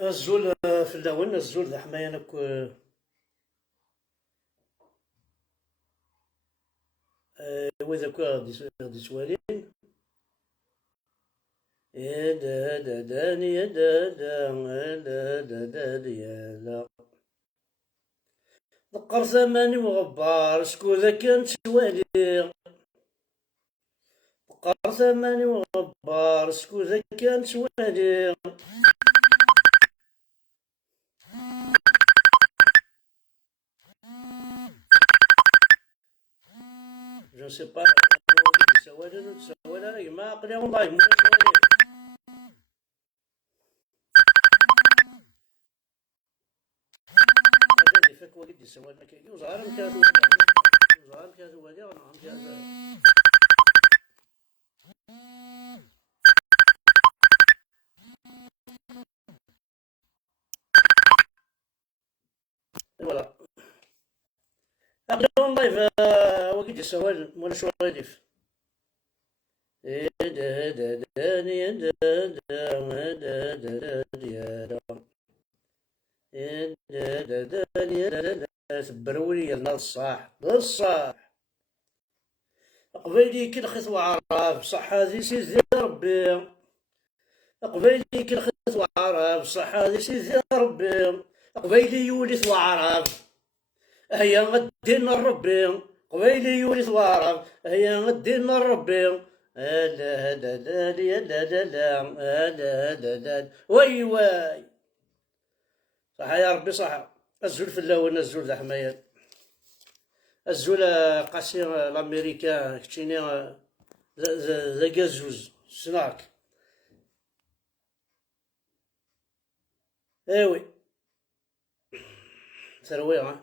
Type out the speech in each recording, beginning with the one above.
الزول في اللون الزول ذا حماية نك وإذا كو غدي توالي يا دا دا داني يا دا دا دا دا دا يا لا ذكر زماني وغبار شكون ذا كان توالي ذكر زماني وغبار شكون ذا كان توالي جو سي با سوالي سوالي ما عقلي والله مو سوالي هذا فك وليدي سوالي كي وزعر مكادو وزعر مكادو ولي انا عم جاز ولا عقلي والله وقيت سوال ولا شو غاديف دا دا داني دا دا دا دا يا دا دا دا تبرولي يلا الصاح الصاح قبيلي كي الخيط وعرف صح هذه سيدي ربي قبيلي كي الخيط وعرف صح هذه سيدي ربي قبيلي يولث وعرف هيا غدين ربي قبيلي يولث وعرف هيا غدين ربي لا لا لا لا لا لا لا لا لا وي واي صح يا ربي صح الزول في اللون الزول ذا حماية الزول قاسي الامريكا كتشيني ذا كازوز سناك ايوي ثروي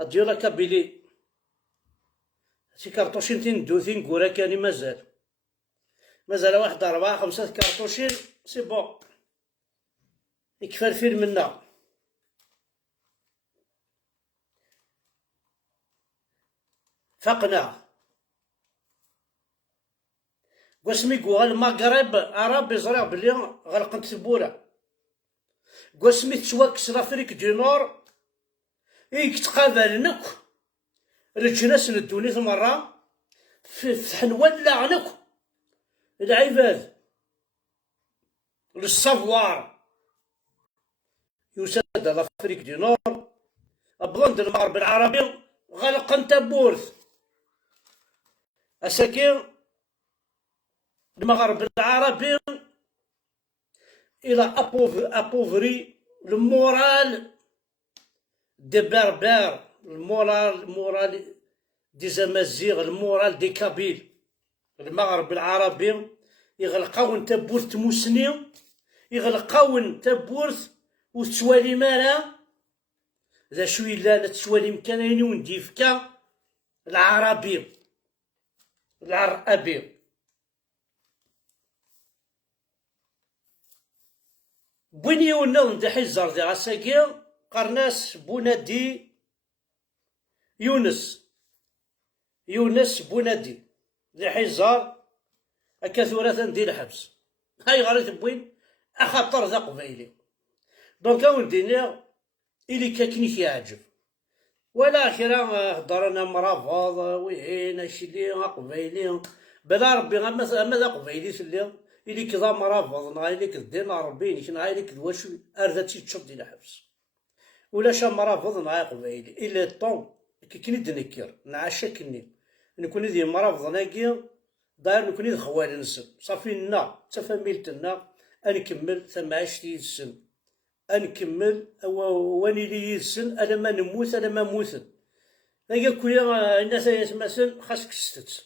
الديولا كابيلي شي كارطوشين تندوثين كورا كاني مازال واحد 4 5 كارطوشين سي بون يكفى الفيلم منا فقنا قسمي قوها المغرب عرب يزرع بلي غلقنت تبورة قسمي تشواكس لافريك دي نور يتقابل نك رجناس ندوني مرة فتحن ولا عنك العباد للسافوار يسد لافريك دي نور بلند المغرب العربي غلق انت بورث اساكين المغرب العربي الى ابوفري المورال دي بربر المورال دي زمازيغ المورال دي كابيل المغرب العربي يغلقاون تبورث موسني يغلقاون تبورث وتسوالي مالا ذا شوي لا تسوالي مكانين ونديفكا العربي العربي بوين يونا وندحي الزردي غاساكي قرناس بونادي يونس بونادي ذي حيزار هكا ثورة ندير الحبس هاي غاري بوين اخطر ذا قبيلي دونك ولدينا إلي كاكني يعجب ولا خيرا هضرنا مرافض وين اشلي قبيلي بلا ربي اما ذا قبيلي سلي إلي كذا مرافض نايلي كدينا ربي نيك نايلي كدواش ارذاتي تشد ديال الحبس ولا شا مرافض ناي قبيلي إلا الطون كي دنكر نعشكني نكون ذي مرافض ناكي داير نكون ذي خوالي نسن صافي لنا تفاميلتنا انكمل ثم عشت السن انكمل واني لي السن انا ما نموت انا ما موثن ناكي كويا الناس يسمسن خاصك ستت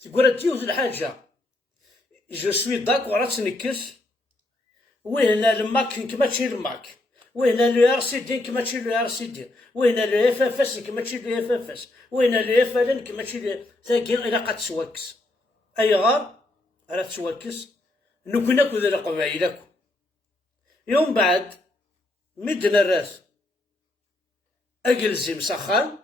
تقول تيوز الحاجه جو سوي داكور تنكس وهنا الماك كما تشيل الماك وهنا لو ار سي دي كما تشيل لو ار سي دي وهنا لو اف اف اس كما تشيل لو اف اف اس وهنا لو اف ال كما تشيل ثاقي الى قد تسواكس اي غار راه تسواكس نكون ناكل ذا القبايلك يوم بعد مدنا الراس اجلزي مسخان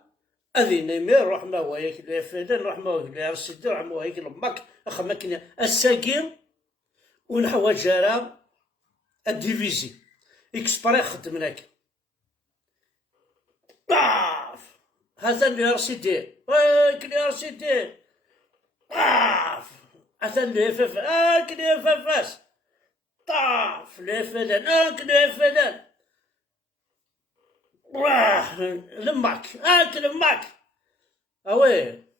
اذي نمير روح ما هو هيك لو اف ال روح ما هو لو ار سي دي روح ما هو هيك الماك اخ ماكينه الساقي ونحواج راه الديفيزي اكسبري خدمناك طاف هذا اللي يا سيدي كلي يا سيدي طاف هذا اللي فاف كلي يا فافاس طاف لي فلان كلي فلان واه لماك لماك اوي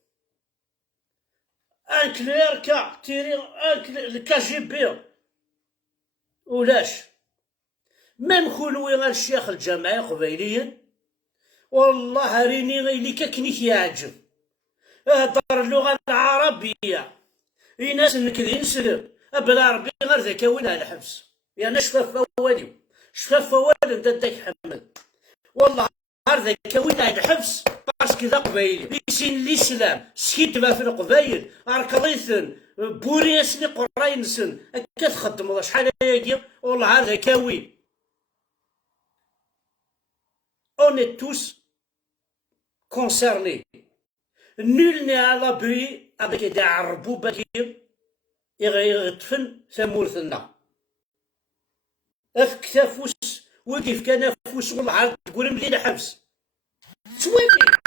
كلير كا تيري الكا جي بي ولاش ميم خلوي غير الشيخ الجماعي قبيليا والله ريني غيلي كنيك يعجب هدر اللغة العربية ناس نكذي نسلم بلا ربي غير ذاك وينها الحبس يعني شفاف أولي شفاف أولي انت داك حمد والله غير ذاك وينها الحبس باسكو ذا قبايلي يسين الإسلام سكيت ما في القبايل أركضيثن بوريسني قراينسن هكا تخدم شحال هاكي والله غير ذاك وين on est tous concernés. Nul n'est à l'abri avec des عربوبة يغطفن ثمورثنا. أفك تافوس وكيف كان فوس والله عاد تقول ملي الحبس. توالي.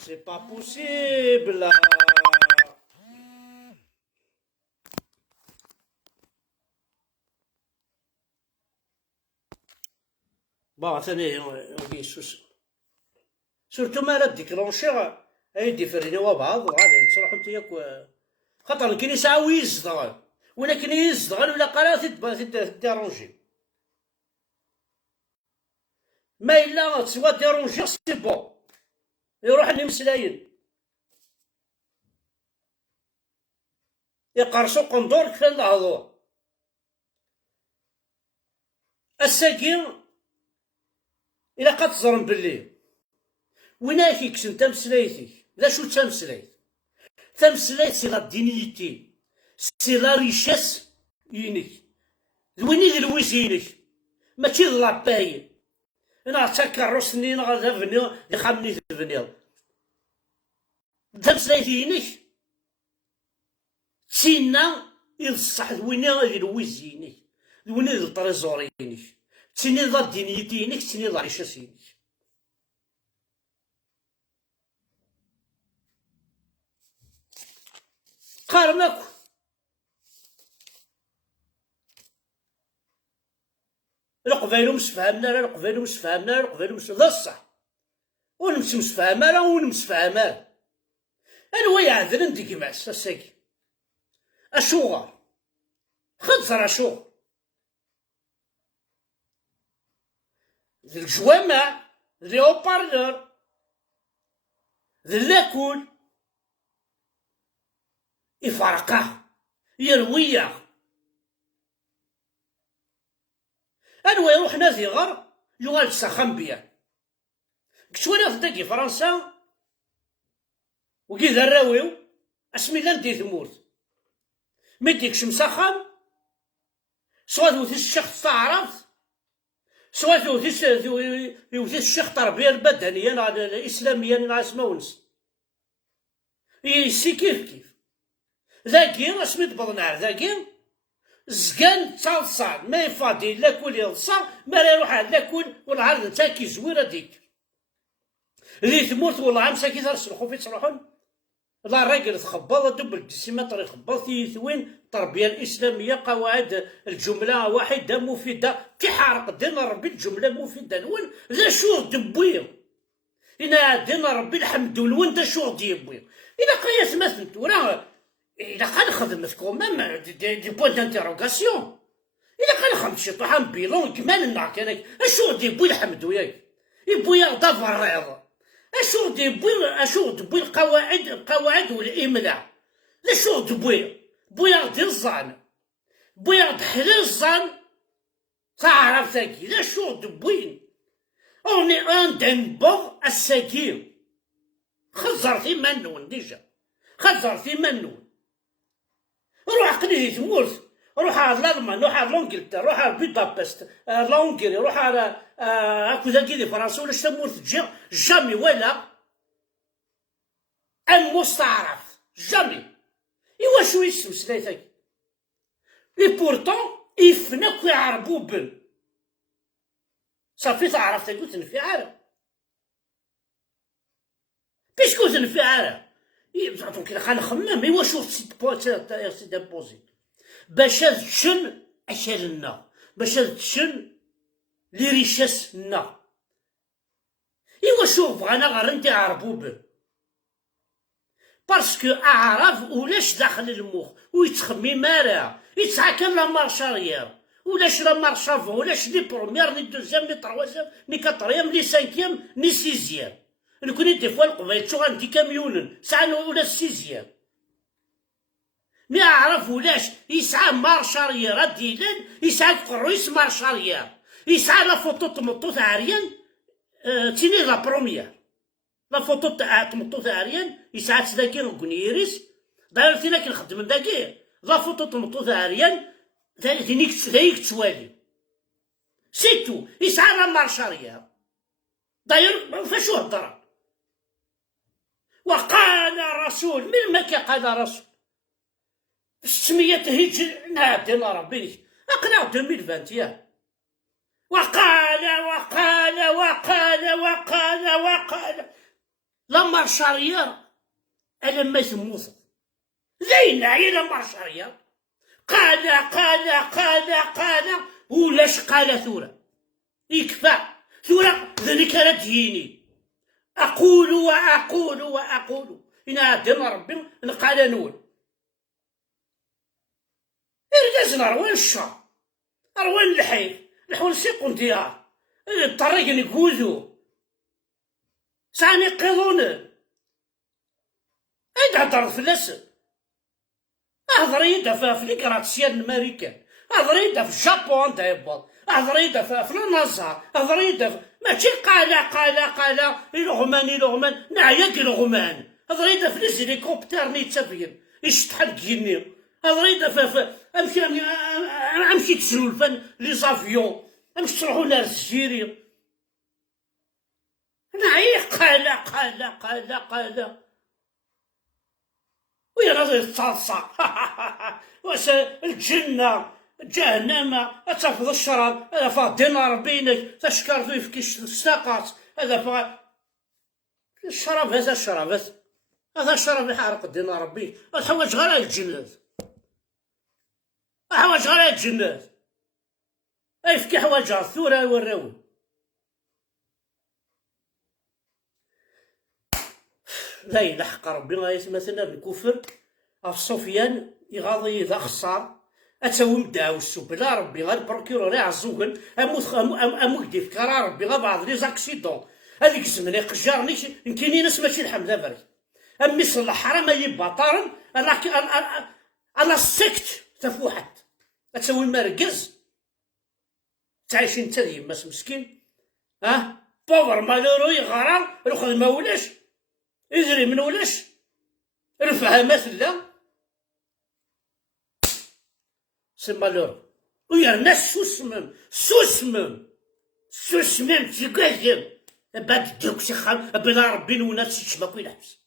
C'est pas possible. بون ثاني سورتو مالا ديكلونشي غادي يفرنيو بعض وغادي تروحو نتا ياك خاطر كاين يسعى ويزدغل ولا كاين يزدغل ولا قرا تديرونجي ما إلا تسوا ديرونجي سي بون يروح لمسلاين يقرصو قندور كفا الهضور الساكين إلا قد تزرم باللي وين كيكسن تمسلايتك لا شو تمسلايت تمسلايت سي لا دينيتي سي لا ريشاس ينك وين الويس ينك ماشي لاباي انا تكرس نين غادا فني يخمني فني تمسلايت ينك سينا يصح وين غادي الويس ينك وين الطريزور ينك تسيني لا دينيتي ينك تسيني لا ريشاس ينك قارناكو القبايلو مسفهمنا لا القبايلو مسفهمنا لا القبايلو مسفهمنا الصح ونمس مسفهمنا لا ونمسفهمنا أنوا يعذرن ديك معس الساكي أشوغر خنزر أشوغر ذي الجوامع ذي أوبارلور ذي اللاكول يفرقه يرويه أنوا يروح نادي غر يغال سخن بيا كشوالي تدقي فرنسا وكي ذراويو اسمي لاندي ثمورت ميديكش مسخن سوا ذوث الشيخ تعرف سوا ذوث الشيخ تربية البدنية الإسلامية ناسما ونس يسي كيف ذاكي اسمي تبضنا ذاكي زكان تصال ما يفاضي لا كل يلصا ما لا يروح على لا كل والعرض نتا كيزوير هذيك اللي تموت والله مساكي ترسلخو في تروحون لا راجل تخبط دبل الدسيمتر يخبط ثوين التربيه الاسلاميه قواعد الجمله واحده مفيده في حرق دين ربي الجمله مفيده نون لا شو دبوي هنا دين ربي الحمد لله دا شو ديبوي الا قياس مثلا وراه إلا كان خدمت كومام دي بوان دانتيروغاسيون إلا كان خدمت شي طحان بيلون كمالنا كانك أشو دي بوي الحمد وياك يبويا ضاف الرياضة أشو دي بوي القواعد والإملاء لا شو دي بويا دي الظان بويا حلال الظان تعرف ذاكي لا شو دي بوين أوني أن دنبوغ الساكين خزر في منون ديجا خزر في منون روح قليلي تمورت روح على الألمان روح على لونجلترا روح على بودابست لونجري روح على هاكو ذاكي فرنسا ولا تمورت تجي جامي ولا المستعرف جامي إوا شو يسمسلاي ثاك إي بورتون يفنك ويعربو بن صافي تعرف تاكو تنفي عارف بيسكو تنفي عارف دونك خا نخمم إوا شو سي ديبوزي باش تشن أشالنا باش تشن لي ريشاسنا إوا شو بغانا غير ندي عربو بن باسكو أعرف ولاش داخل المخ ويتخمي مارا يتسعى كان لا مارشاريير ولاش لا مارشافون ولاش لي بروميير لي دوزيام لي تروازيام لي كاتريام لي سانكيام لي سيزيام نكوني دي فوا القبايل شو غندي كاميونن ساعة ولا السيزيام مي أعرف ولاش يسعى مارشاريير ديلان يسعى قرويس مارشاريير يسعى لا فوتو تمطو تاع عريان تيني لا بروميير لا فوتو تاع تمطو تاع عريان يسعى تداكي غنيريس داير تينا كي نخدم داكي لا فوتو تمطو تاع عريان ذايك توالي سيتو يسعى لا مارشاريير داير فاش هضر وقال رسول من ما قال رسول السمية هيج نادينا ربي اقنع 2020 وقال لا مارشاريير انا ما يسموه زين هي لا مارشاريير قال ولاش قال ثورة يكفى ثورة ذلك لا تجيني أقول إن عدنا ربي نقال نول إرجازنا روان الشر روان الحيف نحول سيقون ديار الطريق نقوزو ساني قيضون أيد هدر فلاس أهضر يدا في ليكراتسيان الماريكان أهضر يدا في الجابون دايبوط أهضر يدا في النازار أهضر يدا ماشي قال الغمان نعيا الغمان أهضر يدا في ليزيليكوبتير نيتسافين يشطحن كيني أهضر يدا في أمشي تسلفن لي زافيون أمشي تروحو نار الجيري نعيا قال ويا غادي الصلصة واش الجنة جهنم تاخذ الشراب هذا فاضينا ربينك تشكر فيه في كيش الساقات هذا الشراب هذا الشراب يحرق دينا ربي الحوايج غير الجنات الحوايج غير الجنات اي فكي حوايج الثورة والراوي لا يلحق ربي مثلا بالكفر الصوفيان يغاضي ذا خسار اتاو مدعو السوب لا ربي غير البروكيرور يعزوكن امو كدي فكرا ربي غا بعض لي زاكسيدون هذيك الزمن يقجرني يمكن ناس ماشي الحمد برك امي صلح حرام يبطارن انا السكت تفوحت اتاوي مركز تعيش انت ديما مسكين بوفر مالورو يغرى الخدمه ولاش يدري من ولاش الفهمات لا سي مالور ويا ناس سوسمم تيقاجم بعد دوك شي خام بلا ربي وناس شي شباك ويلعبس